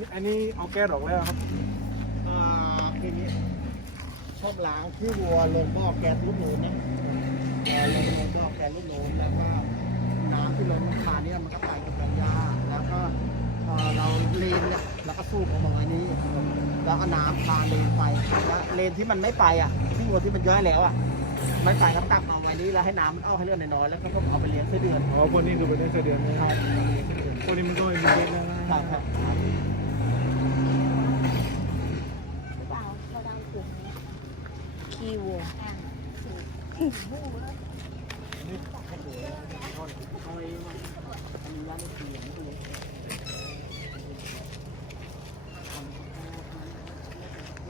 นอันนี้อันนี้เอาแก้ดอกแล้วครับอ่าทีนี้ชอบล้างที่วัวลงบ่อแก๊สรุ่นนู้นนะเอ่อลงลงบ่อแก๊สรุ่นนู้นแล้วก็น้ำที่ลงคาเนี่ยมันก็ไปกับแปลงหญ้าแล้วก็พอเราเลนเนี่ยเราก็สูบออกมาไว้นี้ แล้วก็น้ำพาเลนไปแล้วเลนที่มันไม่ไปอะ ที่วัวที่มันย่อยแล้วอะไม่ไปก็ตักมาไว้นี้แล้วให้น้ำมันออกให้เลือดน้อยๆแล้วก็ต้องเอาไปเลี้ยงไส้เดือนอ๋อพวกนี้คือเป็นเสเดือนนะคครัรับบพวกนี้มันก็ไม่มีเยอะแล้วนะครับ ครับ เปล่าเราดังกลุ่มนี้ คีวัว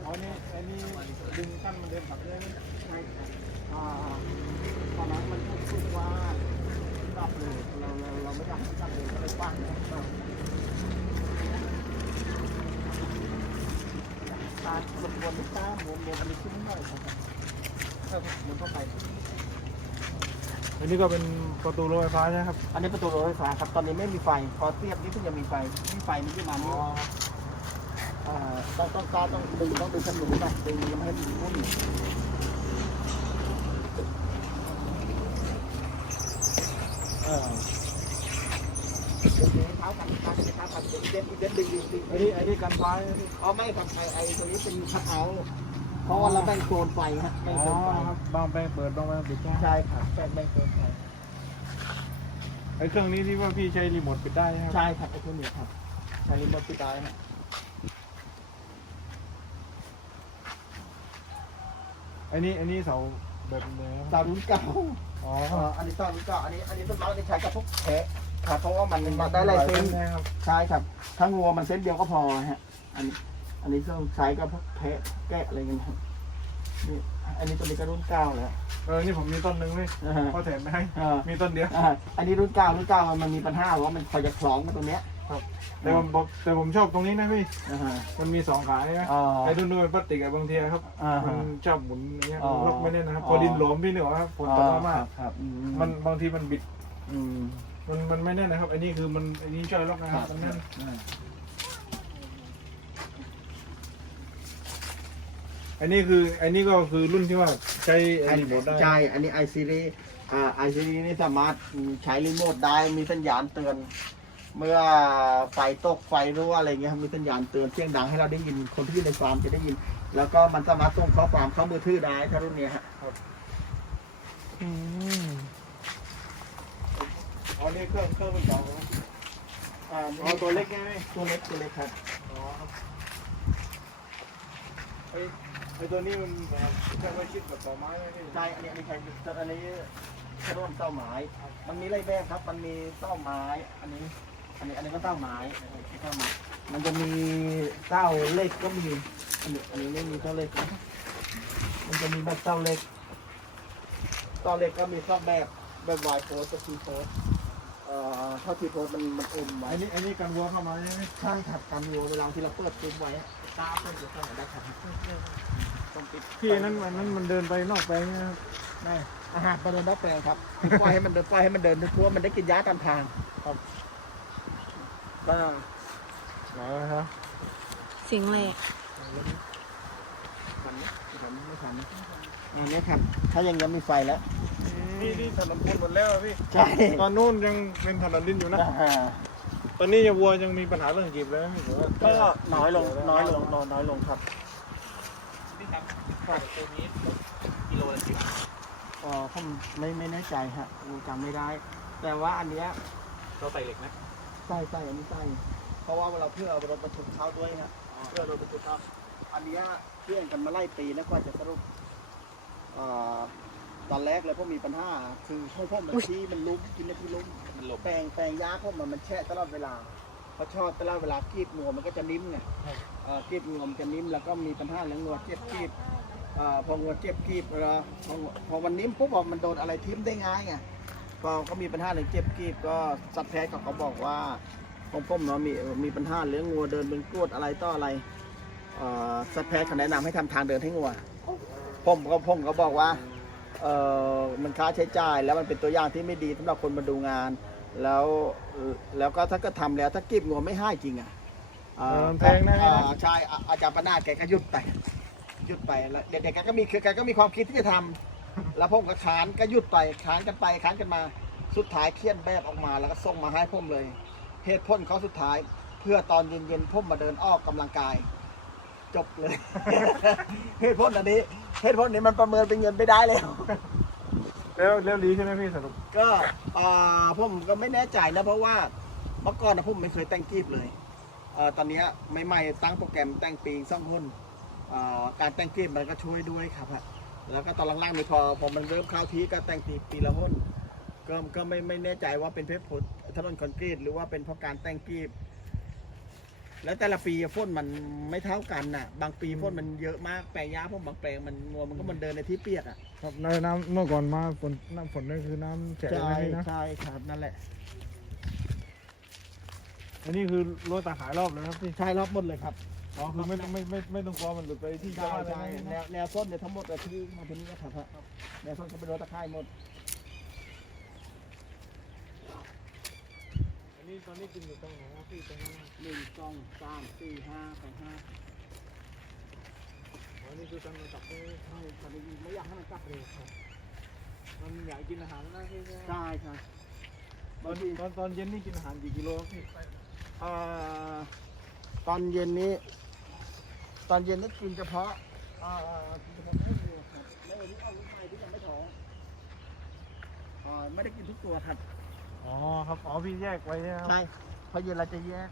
อ๋อนี่อันนี้ดึงขั้นมันเดินผักเลยใช่ครับอ่าตอนนั้นมันพูดว่าดับเลยเราเราเราไม่ดับดับเลยก็เลยว้างนะครับ ตาบนบนที่ตาบนบนอันนี้ขึ้นหน่อยครับครับหมุนเข้าไป อันนี้ก็เป็นประตูรถไฟฟ้าใช่ไหมครับ อันนี้ประตูรถไฟฟ้าครับ ตอนนี้ไม่มีไฟ พอเทียบนี่เพิ่งจะมีไฟมีไฟมันจะมานี่อ่าต้องต้องตาต้องดึงต้องดึงขันหนุนไปดึงมันให้ดึงพุ่นเออเดี๋ยวเท้ากันเท้ากันเท้ากันเด็นเด็นดึงดึงดึงอันนี้อันนี้กันไหมพี่อ๋อไม่ครับไอไอตัวนี้เป็นคัทเอาท์เพราะว่าเราแบ่งโซนไฟฮะแบ่งโซนไฟบางแปลงเปิดบางแปลงปิดใช่ใช่ครับแบ่งแบ่งโซนไฟไอ้เครื่องนี้ที่ว่าพี่ใช้รีโมทปิดได้ครับใช่ครับไอตัวนี้ครับใช้รีโมทปิดได้ฮะอันนี้อันนี้เสาแบบไหนครับดารุ่นเก่าอ๋ออันนี้ดารุ่นเก่าอันนี้อันนี้ต้นไม้ที่ใช้กับพวกแพะ ครับเพราะว่ามันมันได้ลายเส้นนะครับใช่ครับ ถ้างัวมันเส้นเดียวก็พอฮะ อันนี้ อันนี้ต้องใช้กับพวกแพะแกะอะไรเงี้ยครับนี่อันนี้ตัวนี้ก็รุ่นเก้าแล้ว เออ นี่ผมมีต้นหนึ่งไหมนะฮะพ่อแถมไปให้ อ่า มีต้นเดียว อ่าอันนี้รุ่นเก้ารุ่นเก้ามันมีปัญหาเพราะว่ามันคอยจะคล้องกับตัวเนี้ยแต่ผมบอกแต่ผมชอบตรงนี้นะพี่นะฮะ มันมีสองขาใช่ไหมอ๋อไอ้ดุนดูเป็นพลาสติกอะบางทีครับ อ่ามัฮะนชอบหมุนอย่างเงี้ยอ๋อล็อกไม่แน่นนะครับอ๋อพอดินหลวมพี่เหนือครับฝนตกมากครับอืๆมันบางทีมันบิด อืม มันมันไม่แน่นนะครับ อันนี้คือมันอันนี้ช่วยล็อกนะคครัรับบมันแน่นอ่าอันนี้คืออันนี้ก็คือรุ่นที่ว่าใช้ไอ้อันรีโมทได้ใช่ อันนี้ไอซีรีอ่าไอซีรีนี่สามารถใช้รีโมทได้มีสัญญาณเตือน เมื่อไฟตกไฟรั่วอะไรเงี้ยครับมีสัญญาณเตือนเสียงดังให้เราได้ยินคนที่อยู่ในฟาร์มจะได้ยิน แล้วก็มันสามารถส่งข้อความเข้ามือถือได้ถ้ารุ่นเนี้ยฮะอืม อ๋อนี่เครื่องเครื่องเป็นเก่าครับอ่าอ๋อตัวเล็กไงพี่ตัวเล็กตัวเล็กครับอ๋อครับไอ้ไอ้ตัวนี้มันแบบเครื่องไว้ชิดกับต่อไม้ไหมพี่ใช่อันนี้อันนี้ใช้อันนี้กระโดนเต้าไม้มันมีไรแบบครับ มันมีเต้าไม้ อันนี้ อันนี้อันนี้ก็เต้าไม้เต้าไม้มันจะมีเต้าเล็กก็มีอันนี้อันนี้ไม่มีเต้าเล็กนะมันจะมีแบบเต้าเล็กเต้าเล็กก็มีสองแบบแบบวายโพสกับทีโพส เอ่อถ้าทีโพสมันมันอมไว้อันนี้อันนี้กันวัวเข้ามาใช่ไหมข้างถัดกันอยู่เวลาที่เราเปิดซุ้มไว้อะตาเปิดอยู่ข้างไหนได้ครับต้องปิดพี่อันนั้นอันนั้นมันเดินไปนอกไปนะครับได้อาหารประเดินดับแปลงครับปล่อยให้มันเดินปล่อยให้มันเดินทั่วมันได้กินหญ้าตามทางครับก็ไหนครับเสียงแหลกทันทันไม่ทันอันนี้ครับ ถ้ายังยังมีไฟแล้ว นี่นี่ถนนคนหมดแล้วอะพี่ ใช่ตอนนู้นยังเป็นถนนดินอยู่นะ อ่าตอนนี้ยังวัวยังมีปัญหาเรื่องกีบเลยนะพี่ผมว่าก็น้อยลงน้อยลงน้อยน้อยลงครับพี่ครับตัวนี้กิโลละสิบเออผมไม่ไม่แน่ใจฮะผมจำไม่ได้ แต่ว่าอันเนี้ยเราใส่เหล็กนะใส่ใส่อันนี้ใส่เพราะว่าเราเพื่อเอารถบรรทุกเข้าด้วยฮะเพื่อรถบรรทุกเข้าอันเนี้ยเพื่อนกันมาไล่ปีแล้วกว่าจะสรุปเอ่อ ตอนแรกเลยพวกมีปัญหา คือพวกพวกมันที่มันลุ้มกินแล้วที่ลุ้มมันหลบแปลงแปลงยาพวกมันมันแช่ตลอดเวลาพอชอบตลอดเวลากีบงัวมันก็จะนิ่มไงเอ่อกีบงัวมันจะนิ่มแล้วก็มีปัญหาเรื่องงัวเจ็บกีบเอ่อพองัวเจ็บกีบเวลาพอพอมันนิ่มปุ๊บบอกมันโดนอะไรทิ่มได้ง่ายไงพอเขามีปัญหาเรื่องเจ็บกีบก็สัตวแพทย์ก็เขาบอกว่าของผมเนาะมีมีปัญหาเรื่องงัวเดินเป็นกรวดอะไรต่ออะไรเอ่อสัตวแพทย์เขาแนะนำให้ทำทางเดินให้งัวผมก็ผมก็บอกว่า เออมันค่าใช้จ่าย แล้วมันเป็นตัวอย่างที่ไม่ดีสำหรับคนมาดูงาน แล้วแล้วก็ถ้าก็ทำแล้วถ้ากีบงัวไม่ให้จริงอะอ่าเออมันแพงนะอ่าใช่อะอาจารย์ปนาดแกก็หยุดไปหยุดไปแล้วเด็กๆแกก็มีคือแกก็มีความคิดที่จะทำแล้วผมก็ค้านก็หยุดไปค้านกันไปค้านกันมาสุดท้ายเขียนแบบออกมาแล้วก็ส่งมาให้ผมเลยเหตุผลเขาสุดท้าย เพื่อตอนเย็นๆผมมาเดินออกกำลังกาย จบเลย เหตุผลอันนี้เหตุผลนี้มันประเมินเป็นเงินไม่ได้แล้ว แล้วแล้วดีใช่ไหมพี่สรุปก็อ่าผมก็ไม่แน่ใจนะเพราะว่าเมื่อก่อนนะผมไม่เคยแต่งกีบเลยเอ่อตอนเนี้ยใหม่ๆตั้งโปรแกรมแต่งปีซ่องหุ้นอ่าการแต่งกีบมันก็ช่วยด้วยครับฮะแล้วก็ตอนล่างๆนี่พอพอมันเริ่มเข้าทีก็แต่งปีปีละหุ้นก็ก็ไม่ไม่แน่ใจว่าเป็นเพชรผลถนนคอนกรีตหรือว่าเป็นเพราะการแต่งกีบ แล้วแต่ละปีฝนมันไม่เท่ากันน่ะ บางปีฝนมันเยอะมากแปลงยาพวกบางแปลงมันงัวมันก็มันเดินในที่เปียกอะครับในน้ำเมื่อก่อนมาฝนน้ำฝนนั่นคือน้ำแฉะใช่นะพี่นะใช่ครับนั่นแหละอันนี้คือรถตาขายรอบเลยครับพี่ใช่รอบหมดเลยครับอ๋อคือไม่ต้องไม่ไม่ไม่ต้องกลัวมันหลุดไปที่ชาวใช่บ้านเลยใช่นะแนวแนวส้นเนี่ยทั้งหมดอะที่มาที่นี่ก็ครับฮะแนวส้นก็เป็นรถตะไคร่หมด นนี้ตอนนี้กินอยู่ตรงไหนครับพี่ตรงนั้นหนึ่งสองสามสี่ห้าแปดห้าอ๋อนี่คือตอนมันกลับไปใช่ตอนนี้ไม่อยากให้มันกลับเร็วครับมันอยากกินอาหารนะพี่ใช่ครับตอนตอนตอนเย็นนี่กินอาหารกี่กิโลครับพี่เอ่อตอนเย็นนี้ ตอนเย็นนี่กินเฉพาะเอ่อกินเฉพาะแม่วัวครับแม่วัวที่เอาลูกไม้ที่ยังไม่ท้องเอ่อไม่ได้กินทุกตัวครับ อ๋อครับ อ๋อพี่แยกไว้ใช่ไหมครับ ใช่เพราะเย็นเราจะแยก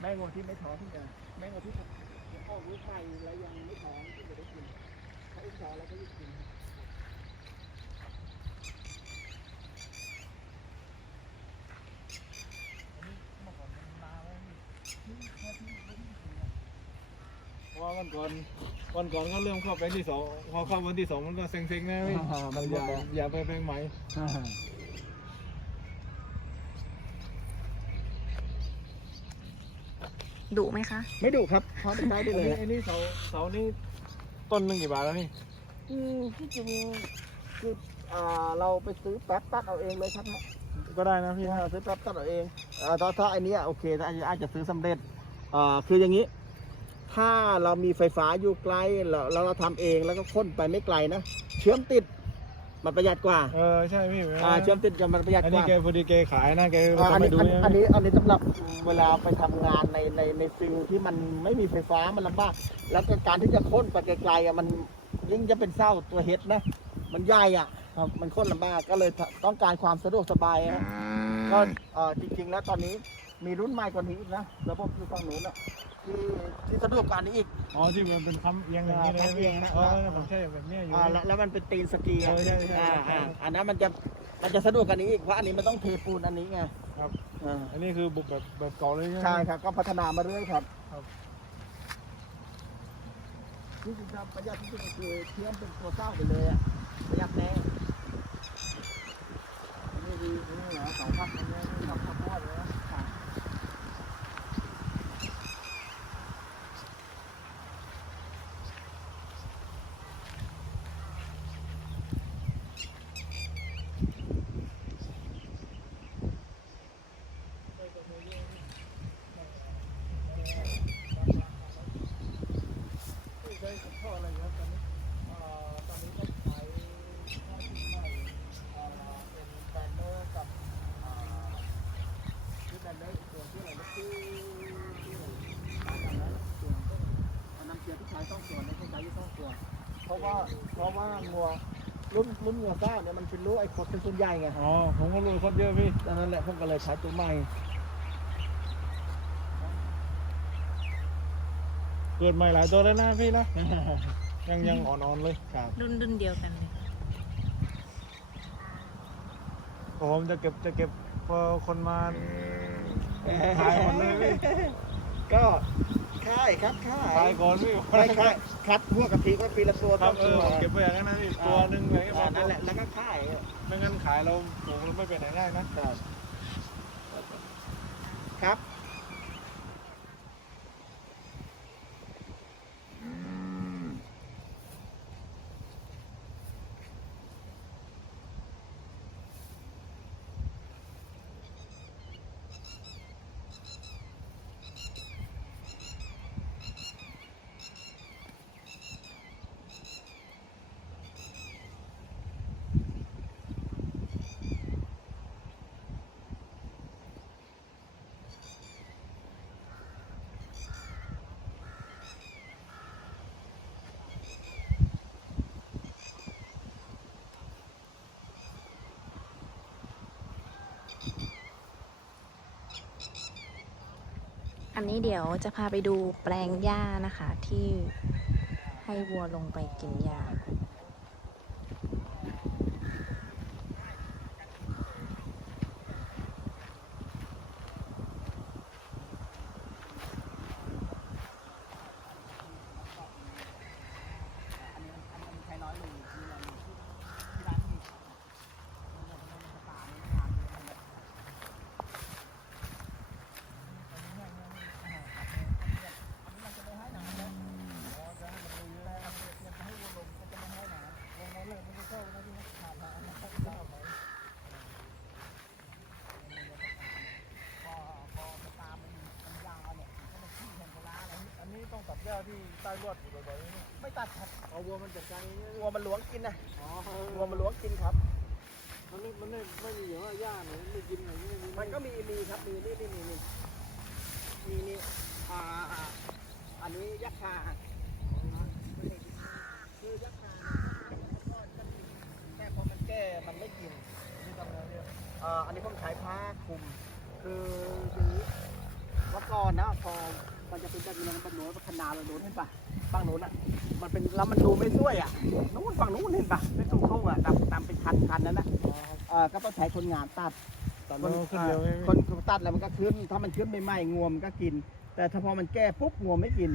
แม่งวที่ไม่ท้องที่จะแม่งวที่ยังออกลูกไข่แล้วยังไม่ท้องที่จะได้กินถ้าอุ้มท้องแล้วก็หยุดกินครับเพราะว่าวันก่อนวันก่อนก็เริ่มเข้าไปที่สองพอเข้าวันที่สองมันก็เซ็งๆนะพี่อ่ามันหมอย่าดแล้วอย่าไปแปลงใหม่ ดุไหมคะ ไม่ดุครับพร้อมไปใช้ได้อันเลยนี้อันนี้เสาเสานี่ต้นหนึ่งกี่บาทแล้วนี่อืมที่จริงคืออ่าเราไปซื้อแป๊บตัดเอาเองเลยครับฮะก็ได้นะพี่พี่ฮะซื้อแป๊บตัดเอาเองอ่าถ้าถ้าอันเนี้ยโอเคถ้าอันนี้อาจจะซื้อสำเร็จอ่าคืออย่างนี้ ถ้าเรามีไฟฟ้าอยู่ใกล้แล้วแล้วเราทำเองแล้วก็ค้นไปไม่ไกลนะ เชื่อมติด มันประหยัดกว่าเออใช่พี่อ่าเชื่อมติดกันมันประหยัดอันกนี้ว่าแกพอดีแกขายนะแกอ่าอันไปนี้ดูอันนี้นะอันนี้อันนี้สำหรับเวลาไปทำงานในในในฟิลที่มันไม่มีไฟฟ้ามันลำบากแล้วก็การที่จะค้นไปไกลๆอะมันยิ่งจะเป็นเศร้าตัวเฮ็ดนะ มันใหญ่อะครับมันค้นลำบากก็เลยต้องการความสะดวกสบายอะก็เอ่อจริงๆแล้วตอนนี้มีรุ่นใหม่กว่านี้อีกนะระบบอยู่ฝั่งนู้นอะ ที่ที่สะดวกกว่านี้อีก อ๋อที่มันเป็นคำเอียงอย่างนี้นะคำเอียงนะ เออผมใช่แบบเนี้ยอยู่ อ่าแล้วแล้วมันเป็นตีนสกีอะเออใช่ใช่อ่าใช่ อ่าอันนั้นมันจะมันจะสะดวกกว่านี้อีกเพราะอันนี้มันต้องเทปูนอันนี้ไงครับ อ่าอันนี้คือบุกแบบแบบเก่าเลยใช่ไหม ใช่ครับก็พัฒนามาเรื่อยครับครับที่จริงครับประหยัดที่สุดก็คือเทียมเป็นตัวเศร้าไปเลยอะประหยัดแน่นี่ดีนี่เหรอสองพันอันนี้นี่สองพันทอดเลยนะครับใช้ท่ออะไรครับตอนนี้เอ่อตอนนี้ก็ใช้ท่อที่ใหม่เอ่อเป็นแบนเนอร์กับเอ่อที่แบนเนอร์อีกตัวที่อะไรนะที่ที่ตามกันนะตัวต้องเอาน้ำเชียร์ที่ใช้ต้องตัวไม่ใช่ใช้ที่ต้องตัว เพราะ ว่าเพราะว่างัวรุ่นรุ่นงัวซ่าเนี่ยมันเป็นรู้ไอ้คดเป็นส่วนใหญ่ไงอ๋อผมก็รู้คนเยอะพี่ดังนั้นแหละผมก็เลยใช้ตัวใหม่เกิดใหม่หลายตัวแล้วนะพี่นะ ยังยังอ่อนๆเลยครับรุ่นรุ่นเดียวกันเลยผมจะเก็บจะเก็บพอคนมาขายหมดเลยพี่ก็ ค่ายครับค่าขายยก่อนพี่ค่ายค่ายคัดพวกกะทิก็ปีละตัวครัต้บองเอตัอวผมเก็บไว้อย่างนั้นนะพี่ตัวหนึ่งอะไรก็อ่ามานั่นแหละแล้วก็ค่ายไม่งั้นขายเราปลูกเราไม่ไปไหนได้นะครับ ครับ อันนี้เดี๋ยวจะพาไปดูแปลงหญ้านะคะที่ให้วัวลงไปกินหญ้า อันนี้อันนี้มันใช้น้อยลงมีอะไรอยู่ที่ที่ร้านมีมันมันมันมันตามันทานมันแบบอันนี้ให้ให้ให้ครับอันนี้มันจะไม่ให้น้ำแล้วอ๋อจะให้มันดูเยอะครับเตรียมจะให้วัวลงก็จะไม่ให้น้ำลงมาเลยมันก็เข้านะที่มันขาดน้ำมันก็เข้าไปพอพอมันตามมันมันยาวเนี่ยมันก็มันขี้แทนโบราณอะไร อันนี้ต้องตัด หญ้าที่ใต้ลวดอยู่บ่อยๆนี่ไม่ตัดครับเอาวัวมันจัดการอย่างเงี้ยวัวมันล้วงกินนะอ๋อวัวมันล้วงกินครับ มันไม่มันไม่ไม่มีอย่างว่าหญ้าไหนไม่กินไหนไม่มีมันก็มีมีครับมีนี่นี่นี่นี่มีนี่อ่าอ่าอันนี้ยักษ์คาคือยักษ์คาแต่พอมันแก้มันไม่กินนี่ทำไงเนี่ยอ่าอันนี้ผมใช้ผ้าคลุมคืออย่างนี้เมื่อก่อนนะพอ มันจะเป็นแบบนี้มันเป็นหนูเป็นขนาดเลยหนูเห็นปะฝั่งหนูนอะ มันเป็นแล้วมันดูไม่สวยอะนู้นฝั่งนู้นเห็นปะเป็นทุ่งๆอะตามตามเป็นคันคันนั้นนะอ๋อครับเอ่อก็ต้องใช้คนงานตัดตัดแล้วขึ้นเร็วไหมคนคนตัดแล้วมันก็ขึ้น ถ้ามันขึ้นใหม่ๆงวมนก็กิน แต่ถ้าพอมันแก้ปุ๊บงวมไม่กิน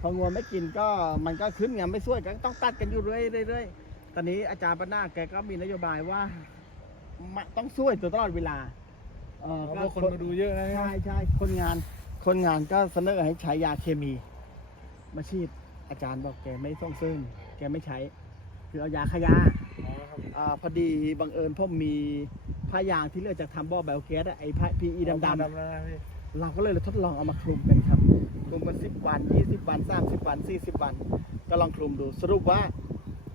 พองวมไม่กินก็มันก็ขึ้นไงไม่ช่วยก็ต้องตัดกันอยู่เรื่อยๆเรื่อยๆตอนนี้อาจารย์ปนาแกก็มีนโยบายว่ามาต้องช่วยตัวตลอดเวลาเออเพก็ราะคนมาดูเยอะนะใช่ใช่คนงาน คนงานก็เสนอให้ใช้ยาเคมีมาฉีดอาจารย์บอกแกไม่ส่งซึ่งแกไม่ใช้ คือเอายาขยะอ๋อครับอาพอดีบังเอิญพ่อมีผ้ายางที่เหลือจากทำบ่อไบโอแก๊สอะไอ้ผ้าพีอีดำดำๆดำแล้วนะพี่เราก็เลยทดลองเอามาคลุมกันครับคลุมกันสิบวันยี่สิบวันสามสิบวันสี่สิบวัน ก็ลองคลุมดู สรุปว่า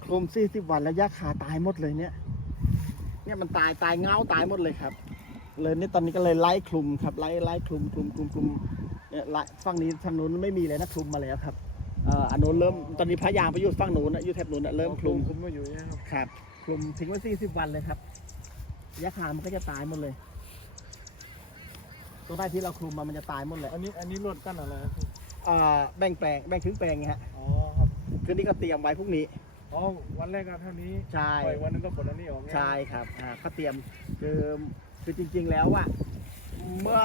คลุมสี่สิบวันแล้วยาคาตายหมดเลยเนี่ย เนี่ยมันตายตายเงาตายหมดเลยครับ เลยนี่ตอนนี้ก็เลยไล่คลุมครับไล่ไล่คลุมคลุมคลุมคลุม เนี่ยไล่ฝั่งนี้ทางนู้นไม่มีเลยนะคลุมมาแล้วครับเอ่ออันนู้นเริ่มตอนนี้พายางไปอยู่ฝั่งนู้นนะอยู่แถบนู้นนะเริ่มคลุมคุมมาอยู่เนี่ยครับครับคลุมทิ้งไว้สี่สิบวันเลยครับยาคามันก็จะตายหมดเลยตัวได้ที่เราคลุมมามันจะตายหมดเลยอันนี้อันนี้ลวดกั้นอะไรครับพี่อ่าแบ่งแปลงแบ่งครึ่งแปลงไงฮะอ๋อครับคืนนี้ก็เตรียมไว้พรุ่งนี้อ๋อวันแรกก็เท่านี้ใช่ ปล่อยวันนึงก็ผลอันนี้ออกเนี่ยใช่ครับอ่าก็เตรียมคือคือจริง ๆ แล้วอะเมื่อ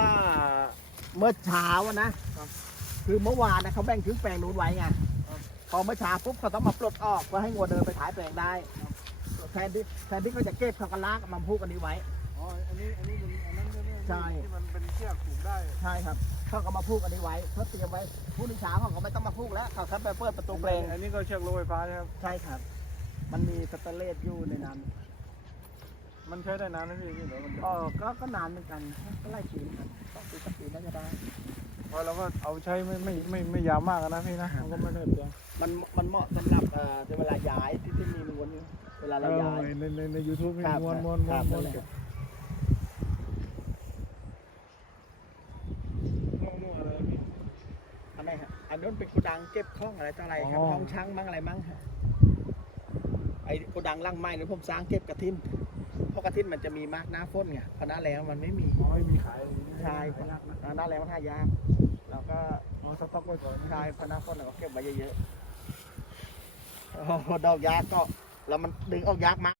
เมื่อเช้าอะนะคือเมื่อวานนะเขาแบ่งครึ่งแปลงนู้นไว้ไงพอเมื่อเช้าปุ๊บเขาต้องมาปลดออกเพื่อให้งัวเดินไปท้ายแปลงได้แทนที่แทนที่เขาจะเก็บเขาก็ลากมาพูกอันนี้ไว้อ๋ออันนี้อันนี้มันอันนั้นใช่ไหมใช่ ที่มันเป็นเชือกผูกได้ใช่ครับเขาก็มาพูกอันนี้ไว้เพื่อเตรียมไว้พรุ่งนี้เช้าเขาก็ไม่ต้องมาพูกแล้วเขาแค่ไปเปิดประตูแปลงอันนี้ก็เชือกโลไฟฟ้าใช่ครับ ใช่ครับ มันมีสเตนเลสอยู่ในนั้น มันใช้ได้นานนะพี่พี่เดี๋ยวมันจะก็ก็ก็นานเหมือนกันก็ไล่ปีนะครับต้องปีสักปีน่าจะได้ เพราะเราก็เอาใช้ไม่ไม่ไม่ไม่ยาวมากอะนะพี่นะมันก็ไม่ได้เปลืองมันมันเหมาะสำหรับเอ่อเวลาย้ายที่ที่มีม้วนอยู่เวลาเราย้ายเออในในในยูทูบมีครับม้วนม้วนคม้วรันบม้วนนั่นแหละ เก็บมั่วๆอะไรพี่อันไหนฮะอันนั้นเป็นโกดังเก็บข้องอะไรต่ออะไรครับอ๋อห้องช่างมั้งอะไรมั้งฮะไอ้โกดังล่างไม้เนี่ยผมสร้างเก็บกระทิน เพราะกระทินมันจะมีมากหน้าฝนไงพอหน้าแรงมันไม่มีอ๋อมีขายใช่ขายยากนะหน้าแรงมันหายากเราก็อ๋อสต็อกไว้ก่อนใช่พอหน้าฝนเราก็เก็บไว้เยอะๆโอ้โหดอกยากก็แล้วมันดึงออกยากมาก